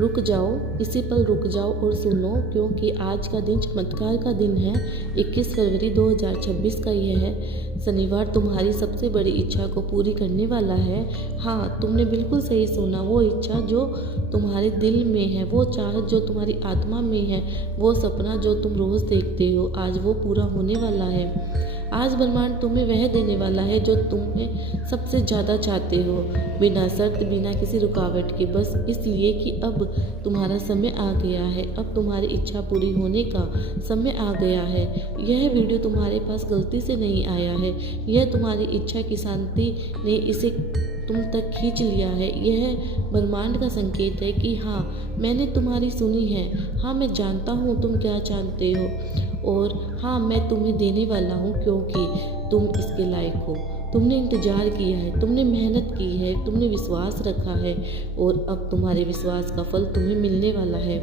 रुक जाओ, इसी पल रुक जाओ और सुनो, क्योंकि आज का दिन चमत्कार का दिन है। 21 फरवरी 2026 का यह शनिवार तुम्हारी सबसे बड़ी इच्छा को पूरी करने वाला है। हाँ, तुमने बिल्कुल सही सुना। वो इच्छा जो तुम्हारे दिल में है, वो चाहत जो तुम्हारी आत्मा में है, वो सपना जो तुम रोज़ देखते हो, आज वो पूरा होने वाला है। आज ब्रह्मांड तुम्हें वह देने वाला है जो तुम्हें सबसे ज़्यादा चाहते हो, बिना शर्त, बिना किसी रुकावट के, बस इसलिए कि अब तुम्हारा समय आ गया है। अब तुम्हारी इच्छा पूरी होने का समय आ गया है। यह वीडियो तुम्हारे पास गलती से नहीं आया है। यह तुम्हारी इच्छा की शांति ने इसे तुम तक खींच लिया है। यह ब्रह्मांड का संकेत है कि हाँ, मैंने तुम्हारी सुनी है। हाँ, मैं जानता हूँ तुम क्या चाहते हो, और हाँ, मैं तुम्हें देने वाला हूँ, क्योंकि तुम इसके लायक हो। तुमने इंतज़ार किया है, तुमने मेहनत की है, तुमने विश्वास रखा है, और अब तुम्हारे विश्वास का फल तुम्हें मिलने वाला है।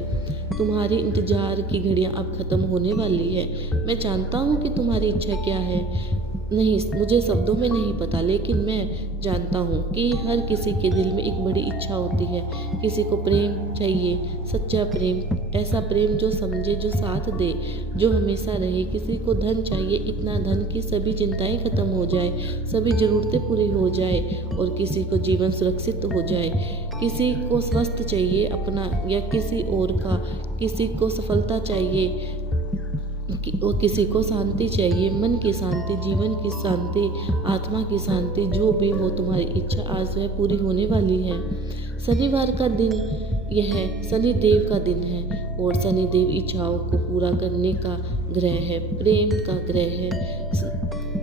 तुम्हारी इंतज़ार की घड़ियाँ अब ख़त्म होने वाली है। मैं जानता हूँ कि तुम्हारी इच्छा क्या है। नहीं, मुझे शब्दों में नहीं पता, लेकिन मैं जानता हूँ कि हर किसी के दिल में एक बड़ी इच्छा होती है। किसी को प्रेम चाहिए, सच्चा प्रेम, ऐसा प्रेम जो समझे, जो साथ दे, जो हमेशा रहे। किसी को धन चाहिए, इतना धन कि सभी चिंताएं खत्म हो जाए, सभी ज़रूरतें पूरी हो जाए, और किसी को जीवन सुरक्षित हो जाए। किसी को स्वस्थ चाहिए अपना या किसी और का, किसी को सफलता चाहिए और किसी को शांति चाहिए, मन की शांति, जीवन की शांति, आत्मा की शांति। जो भी हो, तुम्हारी इच्छा आज वह पूरी होने वाली है। शनिवार का दिन यह शनिदेव का दिन है, और शनिदेव इच्छाओं को पूरा करने का ग्रह है, प्रेम का ग्रह है,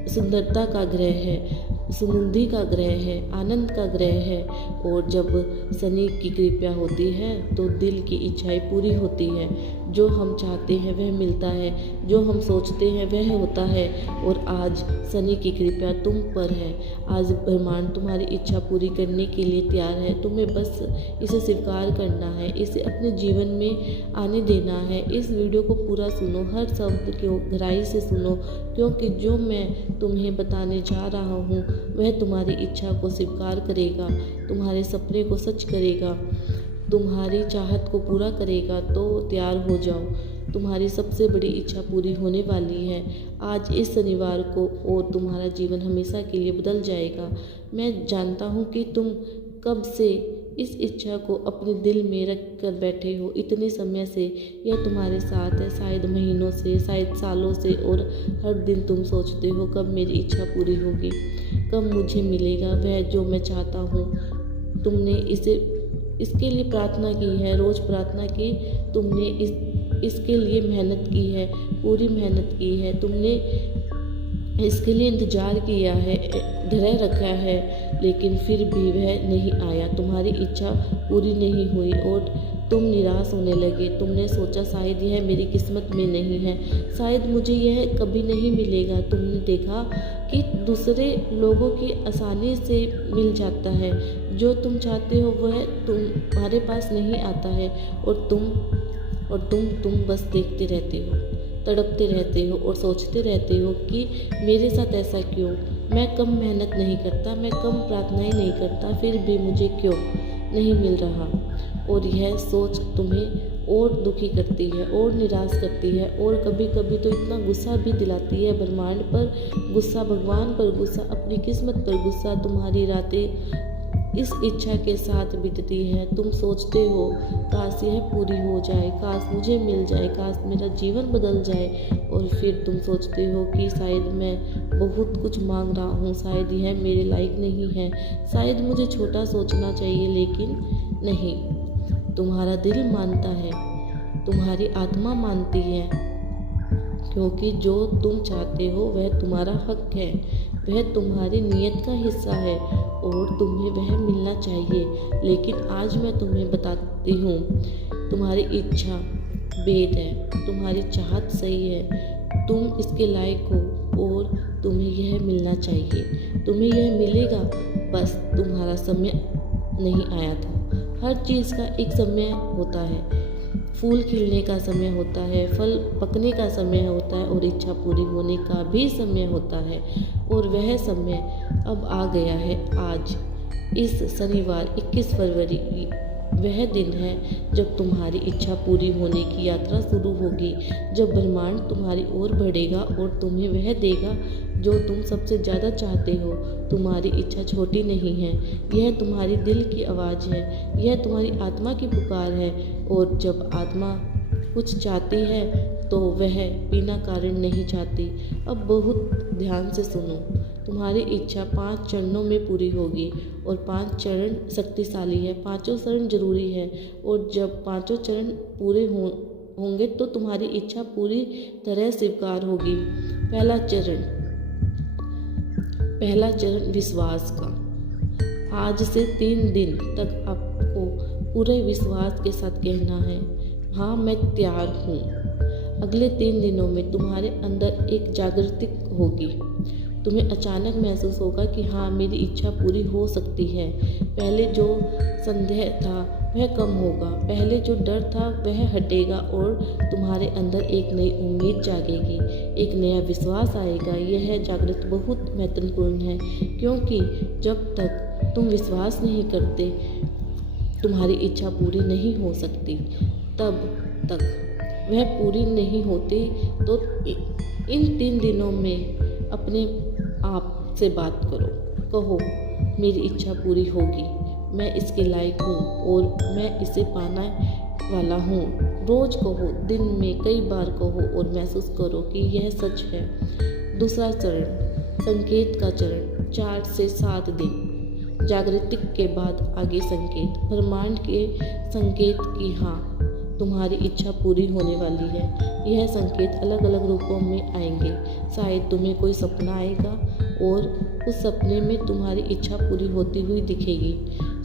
सुंदरता का ग्रह है, समृद्धि का ग्रह है, आनंद का ग्रह है। और जब शनि की कृपा होती है तो दिल की इच्छाएं पूरी होती है। जो हम चाहते हैं वह मिलता है, जो हम सोचते हैं वह होता है। और आज शनि की कृपा तुम पर है। आज ब्रह्मांड तुम्हारी इच्छा पूरी करने के लिए तैयार है। तुम्हें बस इसे स्वीकार करना है, इसे अपने जीवन में आने देना है। इस वीडियो को पूरा सुनो, हर शब्द को गहराई से सुनो, क्योंकि जो मैं तुम्हें बताने जा रहा हूँ वह तुम्हारी इच्छा को स्वीकार करेगा, तुम्हारे सपने को सच करेगा, तुम्हारी चाहत को पूरा करेगा। तो तैयार हो जाओ, तुम्हारी सबसे बड़ी इच्छा पूरी होने वाली है आज इस शनिवार को, और तुम्हारा जीवन हमेशा के लिए बदल जाएगा। मैं जानता हूँ कि तुम कब से इस इच्छा को अपने दिल में रख कर बैठे हो, इतने समय से यह तुम्हारे साथ है, शायद महीनों से, शायद सालों से, और हर दिन तुम सोचते हो कब मेरी इच्छा पूरी होगी, कब मुझे मिलेगा वह जो मैं चाहता हूँ। तुमने इसके लिए प्रार्थना की है, रोज़ प्रार्थना की, तुमने इसके लिए मेहनत की है, पूरी मेहनत की है, तुमने इसके लिए इंतज़ार किया है, धैर्य रखा है, लेकिन फिर भी वह नहीं आया। तुम्हारी इच्छा पूरी नहीं हुई और तुम निराश होने लगे। तुमने सोचा शायद यह मेरी किस्मत में नहीं है, शायद मुझे यह कभी नहीं मिलेगा। तुमने देखा कि दूसरे लोगों की आसानी से मिल जाता है, जो तुम चाहते हो वह तुम्हारे पास नहीं आता है, और तुम बस देखते रहते हो, तड़पते रहते हो और सोचते रहते हो कि मेरे साथ ऐसा क्यों, मैं कम मेहनत नहीं करता, मैं कम प्रार्थनाएं नहीं करता, फिर भी मुझे क्यों नहीं मिल रहा। और यह सोच तुम्हें और दुखी करती है और निराश करती है, और कभी कभी तो इतना गुस्सा भी दिलाती है। ब्रह्मांड पर गुस्सा, भगवान पर गुस्सा, अपनी किस्मत पर गुस्सा। तुम्हारी रातें इस इच्छा के साथ बीतती है। तुम सोचते हो काश यह पूरी हो जाए, काश मुझे मिल जाए, काश मेरा जीवन बदल जाए, और फिर तुम सोचते हो कि शायद मैं बहुत कुछ मांग रहा हूँ, शायद यह मेरे लायक नहीं है, शायद मुझे छोटा सोचना चाहिए। लेकिन नहीं, तुम्हारा दिल मानता है, तुम्हारी आत्मा मानती है, क्योंकि जो तुम चाहते हो वह तुम्हारा हक है, वह तुम्हारी नीयत का हिस्सा है, और तुम्हें वह मिलना चाहिए। लेकिन आज मैं तुम्हें बताती हूँ, तुम्हारी इच्छा वेद है, तुम्हारी चाहत सही है, तुम इसके लायक हो, और तुम्हें यह मिलना चाहिए, तुम्हें यह मिलेगा। बस तुम्हारा समय नहीं आया था। हर चीज़ का एक समय होता है, फूल खिलने का समय होता है, फल पकने का समय होता है, और इच्छा पूरी होने का भी समय होता है, और वह समय अब आ गया है। आज इस शनिवार 21 फरवरी वह दिन है जब तुम्हारी इच्छा पूरी होने की यात्रा शुरू होगी, जब ब्रह्मांड तुम्हारी ओर बढ़ेगा और तुम्हें वह देगा जो तुम सबसे ज़्यादा चाहते हो। तुम्हारी इच्छा छोटी नहीं है, यह तुम्हारी दिल की आवाज़ है, यह तुम्हारी आत्मा की पुकार है। और जब आत्मा कुछ चाहती है तो वह बिना कारण नहीं चाहती। अब बहुत ध्यान से सुनो। तुम्हारी इच्छा 5 चरणों में पूरी होगी और 5 चरण शक्तिशाली है। 5 चरण जरूरी है और जब 5 चरण पूरे होंगे तो तुम्हारी इच्छा पूरी तरह स्वीकार होगी। पहला चरण विश्वास का। आज से 3 दिन तक आपको पूरे विश्वास के साथ कहना है, हाँ मैं तैयार हूँ। अगले 3 दिनों में तुम्हारे अंदर एक जागृति होगी। तुम्हें अचानक महसूस होगा कि हाँ मेरी इच्छा पूरी हो सकती है। पहले जो संदेह था वह कम होगा, पहले जो डर था वह हटेगा और तुम्हारे अंदर एक नई उम्मीद जागेगी, एक नया विश्वास आएगा। यह जागृति बहुत महत्वपूर्ण है क्योंकि जब तक तुम विश्वास नहीं करते तुम्हारी इच्छा पूरी नहीं हो सकती। तब तक वह पूरी नहीं होती। तो इन 3 दिनों में अपने आप से बात करो, कहो मेरी इच्छा पूरी होगी, मैं इसके लायक हूँ और मैं इसे पाने वाला हूँ। रोज कहो, दिन में कई बार कहो और महसूस करो कि यह सच है। दूसरा चरण संकेत का चरण। 4 से 7 दिन जागृति के बाद आगे संकेत, ब्रह्मांड के संकेत कि हाँ तुम्हारी इच्छा पूरी होने वाली है। यह संकेत अलग अलग रूपों में आएंगे। शायद तुम्हें कोई सपना आएगा और उस सपने में तुम्हारी इच्छा पूरी होती हुई दिखेगी।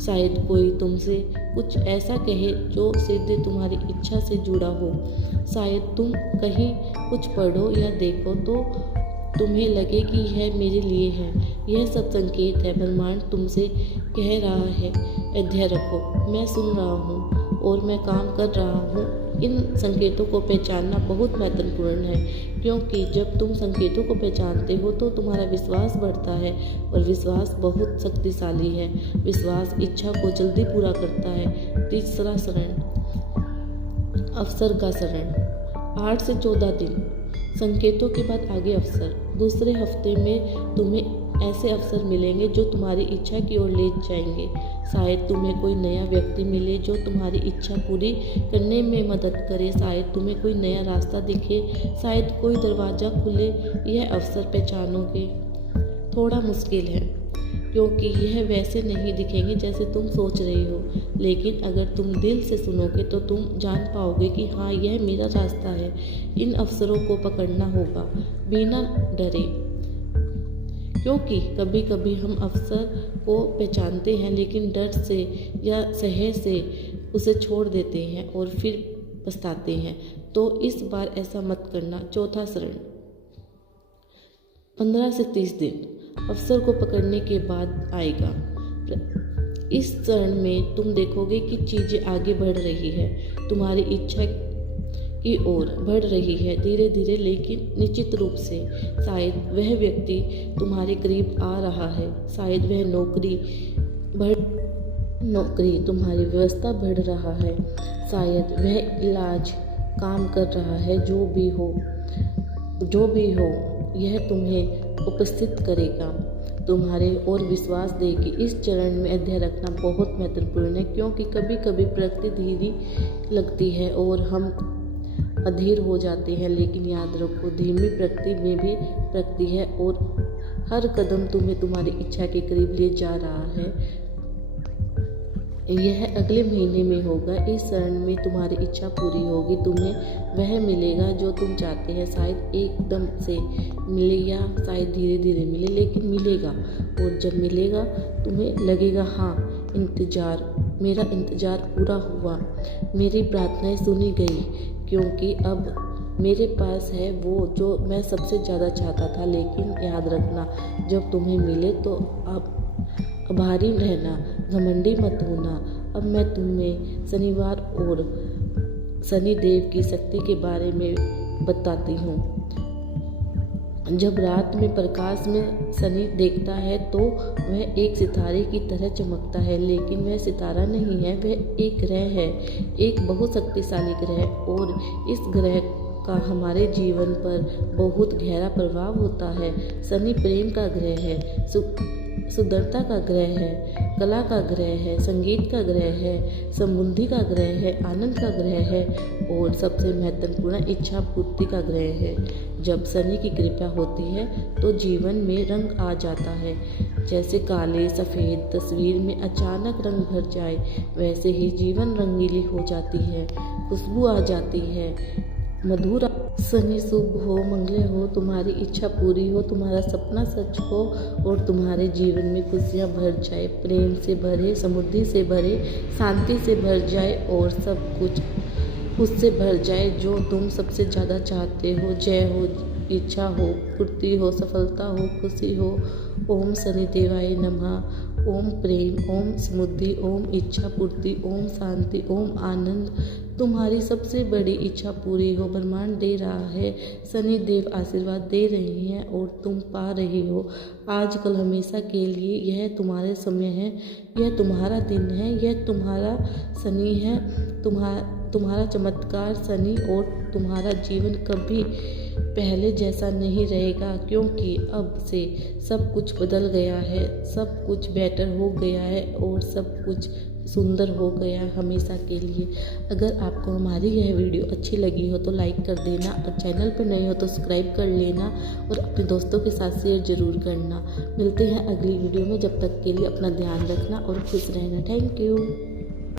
शायद कोई तुमसे कुछ ऐसा कहे जो सीधे तुम्हारी इच्छा से जुड़ा हो। शायद तुम कहीं कुछ पढ़ो या देखो तो तुम्हें लगे कि यह मेरे लिए है। यह सब संकेत है। ब्रह्मांड तुमसे कह रहा है, धैर्य रखो, मैं सुन रहा हूँ और मैं काम कर रहा हूँ। इन संकेतों को पहचानना बहुत महत्वपूर्ण है क्योंकि जब तुम संकेतों को पहचानते हो तो तुम्हारा विश्वास बढ़ता है और विश्वास बहुत शक्तिशाली है। विश्वास इच्छा को जल्दी पूरा करता है। तीसरा चरण अवसर का चरण। 8 से 14 दिन संकेतों के बाद आगे अवसर। दूसरे हफ्ते में तुम्हें ऐसे अवसर मिलेंगे जो तुम्हारी इच्छा की ओर ले जाएंगे। शायद तुम्हें कोई नया व्यक्ति मिले जो तुम्हारी इच्छा पूरी करने में मदद करे। शायद तुम्हें कोई नया रास्ता दिखे, शायद कोई दरवाज़ा खुले। यह अवसर पहचानोगे थोड़ा मुश्किल है क्योंकि यह वैसे नहीं दिखेंगे जैसे तुम सोच रही हो, लेकिन अगर तुम दिल से सुनोगे तो तुम जान पाओगे कि हाँ यह मेरा रास्ता है। इन अवसरों को पकड़ना होगा बिना डरे क्योंकि कभी कभी हम अवसर को पहचानते हैं लेकिन डर से या सह से उसे छोड़ देते हैं और फिर पछताते हैं। तो इस बार ऐसा मत करना। चौथा चरण 15 से 30 दिन अवसर को पकड़ने के बाद आएगा। इस चरण में तुम देखोगे कि चीज़ें आगे बढ़ रही है, तुम्हारी इच्छा की ओर बढ़ रही है, धीरे धीरे लेकिन निश्चित रूप से। शायद वह व्यक्ति तुम्हारे करीब आ रहा है, शायद वह नौकरी तुम्हारी व्यवस्था बढ़ रहा है, शायद वह इलाज काम कर रहा है। जो भी हो यह तुम्हें उपस्थित करेगा, तुम्हारे और विश्वास देगी। इस चरण में अध्यय रखना बहुत महत्वपूर्ण है क्योंकि कभी कभी प्रगति धीमी लगती है और हम अधीर हो जाते हैं, लेकिन याद रखो धीमी प्रगति में भी प्रगति है और हर कदम तुम्हें तुम्हारी इच्छा के करीब ले जा रहा है। यह अगले महीने में होगा। इस चरण में तुम्हारी इच्छा पूरी होगी, तुम्हें वह मिलेगा जो तुम चाहते हैं। शायद एकदम से मिले या शायद धीरे धीरे मिले, लेकिन मिलेगा। और जब मिलेगा तुम्हें लगेगा हाँ मेरा इंतज़ार पूरा हुआ, मेरी प्रार्थनाएं सुनी गई, क्योंकि अब मेरे पास है वो जो मैं सबसे ज़्यादा चाहता था। लेकिन याद रखना, जब तुम्हें मिले तो अब आभारी रहना, घमंडी मत होना। अब मैं तुम्हें शनिवार और शनिदेव की शक्ति के बारे में बताती हूँ। जब रात में प्रकाश में शनि देखता है तो वह एक सितारे की तरह चमकता है, लेकिन वह सितारा नहीं है, वह एक ग्रह है, एक बहुत शक्तिशाली ग्रह। और इस ग्रह का हमारे जीवन पर बहुत गहरा प्रभाव होता है। शनि प्रेम का ग्रह है, सुंदरता का ग्रह है, कला का ग्रह है, संगीत का ग्रह है, समृद्धि का ग्रह है, आनंद का ग्रह है और सबसे महत्वपूर्ण इच्छा पूर्ति का ग्रह है। जब शनि की कृपा होती है तो जीवन में रंग आ जाता है। जैसे काले सफ़ेद तस्वीर में अचानक रंग भर जाए, वैसे ही जीवन रंगीली हो जाती है, खुशबू आ जाती है, मधुर। शनि शुभ हो, मंगल हो, तुम्हारी इच्छा पूरी हो, तुम्हारा सपना सच हो और तुम्हारे जीवन में खुशियाँ भर जाए, प्रेम से भरे, समृद्धि से भरे, शांति से भर जाए और सब कुछ उससे भर जाए जो तुम सबसे ज़्यादा चाहते हो। जय हो, इच्छा हो, पूर्ति हो, सफलता हो, खुशी हो। ओम शनि देवाय नमः। ओम प्रेम, ओम समृद्धि, ओम इच्छा पूर्ति, ओम शांति, ओम आनंद। तुम्हारी सबसे बड़ी इच्छा पूरी हो। ब्रह्मांड दे रहा है, शनि देव आशीर्वाद दे रहे हैं और तुम पा रही हो। आजकल हमेशा के लिए यह तुम्हारे समय है, यह तुम्हारा दिन है, यह तुम्हारा शनि है, तुम्हारा चमत्कार शनि। और तुम्हारा जीवन कभी पहले जैसा नहीं रहेगा, क्योंकि अब से सब कुछ बदल गया है, सब कुछ बेटर हो गया है और सब कुछ सुंदर हो गया हमेशा के लिए। अगर आपको हमारी यह वीडियो अच्छी लगी हो तो लाइक कर देना और चैनल पर नए हो तो सब्सक्राइब कर लेना और अपने दोस्तों के साथ शेयर ज़रूर करना। मिलते हैं अगली वीडियो में, जब तक के लिए अपना ध्यान रखना और खुश रहना। Thank you.